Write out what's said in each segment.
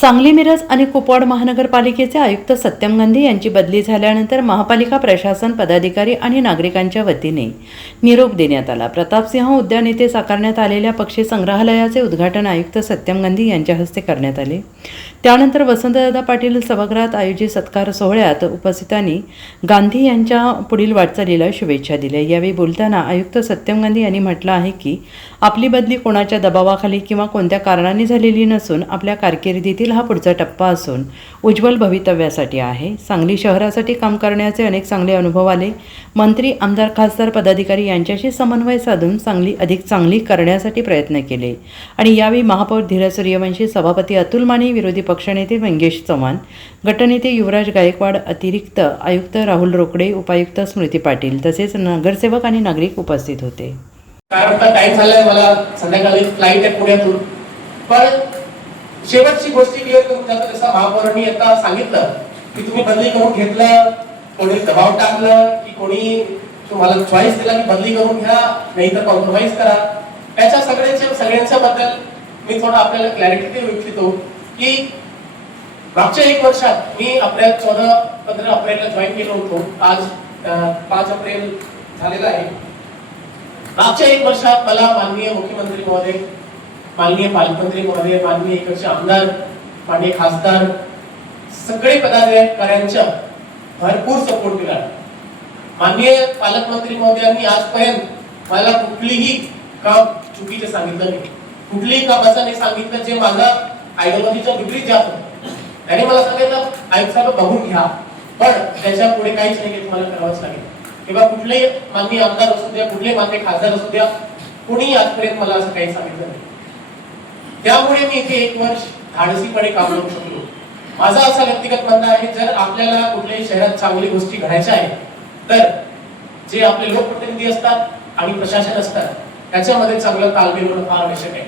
सांगली मिरज आणि कुपवाड महानगरपालिकेचे आयुक्त सत्यम गांधी यांची बदली झाल्यानंतर महापालिका प्रशासन पदाधिकारी आणि नागरिकांच्या वतीने निरोप देण्यात आला। प्रतापसिंह उद्यान येथे साकारण्यात आलेल्या पक्षी संग्रहालयाचे उद्घाटन आयुक्त सत्यम गांधी यांच्या हस्ते करण्यात आले। त्यानंतर वसंतदादा पाटील सभागृहात आयोजित सत्कार सोहळ्यात उपस्थितांनी गांधी यांच्या पुढील वाटचालीला शुभेच्छा दिल्या। यावेळी बोलताना आयुक्त सत्यम गांधी यांनी म्हटलं आहे की आपली बदली कोणाच्या दबावाखाली किंवा कोणत्या कारणाने झालेली नसून आपल्या कारकिर्दीतील हा पुढचा टप्पा असून उज्ज्वल भवितव्यासाठी आहे। सांगली शहरासाठी काम करण्याचे अनेक चांगले अनुभव आले। मंत्री, आमदार, खासदार, पदाधिकारी यांच्याशी समन्वय साधून सांगली अधिक चांगली करण्यासाठी प्रयत्न केले आणि यावेळी महापौर धीरज सूर्यवंशी, सभापती अतुल माने, विरोधी पक्षनेते मंगेश चव्हाण, गटनेते युवराज गायकवाड, अतिरिक्त आयुक्त राहुल रोकडे, उपायुक्त स्मृती पाटील तसेच नगरसेवक आणि नागरिक उपस्थित होते। कारण आता टाइम झालाय, मला संध्याकाळी फ्लाइट आहे पुण्यातून, पण शेवटची गोष्टी क्लिअर करून जातो। जसं महापौरांनी आता सांगितलं की तुम्ही बदली करून घेतलं, कोणी दबाव टाकलं की कोणी तुम्हाला चॉईस दिला की बदली करून घ्या नाही तर कॉम्प्रोमाइज करा, त्याच्या सगळ्यांच्या बद्दल मी थोडं आपल्याला क्लॅरिटी देऊ इच्छितो की मागच्या 1 वर्षात मी आपल्या 14-15 एप्रिलला जॉईन केलं होतो। आज 5 एप्रिल झालेला आहे। मागच्या 1 वर्षात मला माननीय मुख्यमंत्री महोदय, माननीय पालकमंत्री महोदय, माननीय इकडचे आमदार, माननीय खासदार, सगळे पदाधिकाऱ्यांचा भरपूर सपोर्ट दिला। माननीय पालकमंत्री महोदयांनी आजपर्यंत मला कुठलीही काम चुकीचे सांगितलं नाही, कुठलीही कामाचं नाही सांगितलं जे माझा आयडियोलॉजीच्या विपरीत जात होतं। त्याने मला सांगितलं आयुक्त साहेब बघून घ्या, पण त्याच्या पुढे काहीच नाही, तुम्हाला करावंच लागेल। किंवा कुठलेही माननीय आमदार असू द्या, कुठले माननीय खासदार असू द्या, कुणी आजपर्यंत मला असं काही सांगितलं नाही। त्यामुळे मी इथे 1 वर्ष धाडसीपणे काम करू शकलो। माझा असा व्यक्तिगत म्हणणं आहे, जर आपल्याला कुठल्याही शहरात चांगली गोष्टी घडायच्या आहेत तर जे आपले लोकप्रतिनिधी असतात आणि प्रशासन असतात त्याच्यामध्ये चांगलं ताळमेळ होणं फार आवश्यक आहे।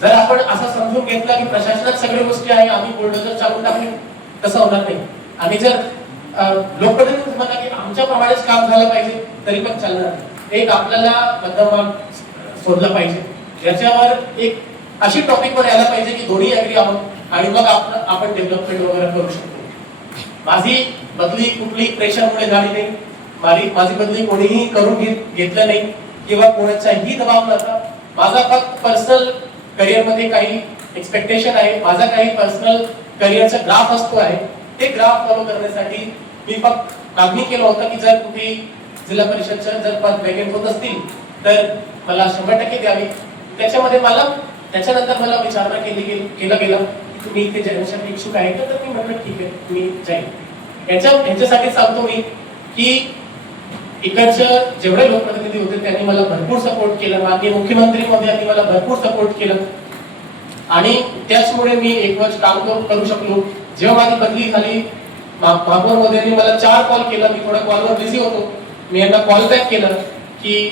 जर आपण असं समजून घेतलं की प्रशासनात सगळ्या गोष्टी आहे, आम्ही बुलडोझर चालून टाकले, तसं होणार नाही। आणि जर लोकप्रतिनिधी म्हणा की आमच्याप्रमाणेच काम झालं पाहिजे तरी पण चालणार नाही। एक आपल्याला मध्यम शोधला पाहिजे, याच्यावर एक अशी टॉपिक वर यायला पाहिजे की दोन्ही ऍग्री आहोत आणि मग आपण डेव्हलपमेंट वगैरे करू शकतो। माझी बदली कुठली प्रेशरमुळे झाली नाही, माझी बदली कोणीही करून घेतलं नाही किंवा कोणाचाही दबाव नव्हता। माझा फक्त पर्सनल करिअर मध्ये काही एक्सपेक्टेशन आहे, माझा काही पर्सनल करिअरचा ग्राफ असतो आहे, ते ग्राफ फॉलो करण्यासाठी मी फक्त मागणी केलं होतं की जर कुठे जिल्हा परिषदच्या जर पद वॅकेंट होत असतील तर मला 100% द्यावी। त्याच्यामध्ये मला त्याच्यानंतर मला विचारणा केलं गेलं की तुम्ही इथे जाण्यासाठी इच्छुक आहे का, तर मी म्हटलं ठीक आहे मी जाईन। याच्यासाठी सांगतो मी की इकडच्या जेवढे लोकप्रतिनिधी होते त्यांनी मला भरपूर सपोर्ट केलं, माननीय मुख्यमंत्री महोदयांनी मला भरपूर सपोर्ट केलं आणि त्याचमुळे मी 1 वर्ष काम करू शकलो। जेव्हा माझी बदली झाली, महापौर महोदयांनी मला 4 कॉल केला, मी थोडा कॉलवर बिझी होतो, मी यांना कॉल बॅक केलं की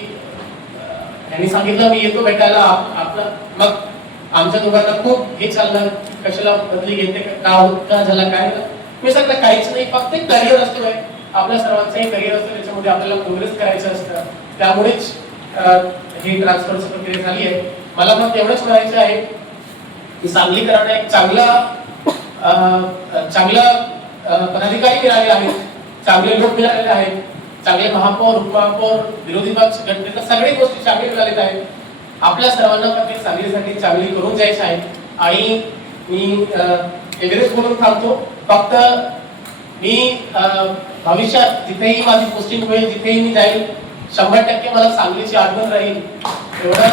त्यांनी सांगितलं मी येतो भेटायला आपलं। मग आमच्या दोघांना खूप हे चाललं कशाला बदली घेते, का झाला काय, मी सांगितलं काहीच नाही, फक्त एक करिअर असतो, आपल्या सर्वांचंही करिअर असतं, त्याच्यामध्ये आपल्याला प्रोग्रेस करायचं असतं, त्यामुळेच ही ट्रान्सफरची प्रक्रिया झाली आहे। मला फक्त एवढंच म्हणायचं आहे की सांगलीकरांना एक चांगला पदाधिकारी मिळाले आहेत, चांगले लोक मिळालेले आहेत, चांगले महापौर, उपमहापौर, विरोधी पक्ष, गटनेते, सगळ्या गोष्टी चांगल्या मिळालेल्या आहेत। आपल्या सर्वांना फक्त सांगलीसाठी चांगली करून जायचं आहे आणि मी एवढेच बोलून थांबतो। फक्त मी भविष्यात जिथेही माझी पोस्टिंग होईल, जिथेही मी जाईल, 100% मला सांगलीची आठवण राहील एवढं।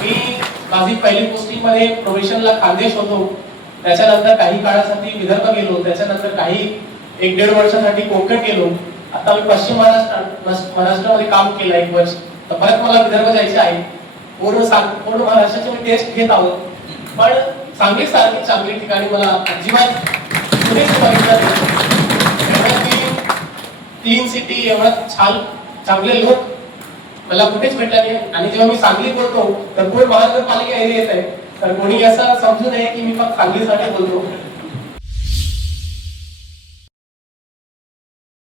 मी माझी पहिली पोस्टिंग मध्ये प्रोबेशनला खानदेश होतो, त्याच्यानंतर काही काळासाठी विदर्भ गेलो, त्याच्यानंतर काही 1-1.5 वर्षासाठी कोकण गेलो, आता मी पश्चिम महाराष्ट्रामध्ये काम केलं 1 वर्ष, तर परत मला विदर्भ जायचे आहे। पूर्ण महाराष्ट्राची मी टेस्ट घेत आहोत, पण सांगली सारखी चांगली ठिकाणी मला अजिबात कुणीच बघितलं नाही। 3 सिटी एवढा चांगले लोक मला कुठेच भेटले नाही। आणि जेव्हा मी सांगली बोलतो तर कोण महानगरपालिका एरिया येत आहे, तर कोणी असं समजू नये की मी फक्त सांगलीसाठी बोलतो।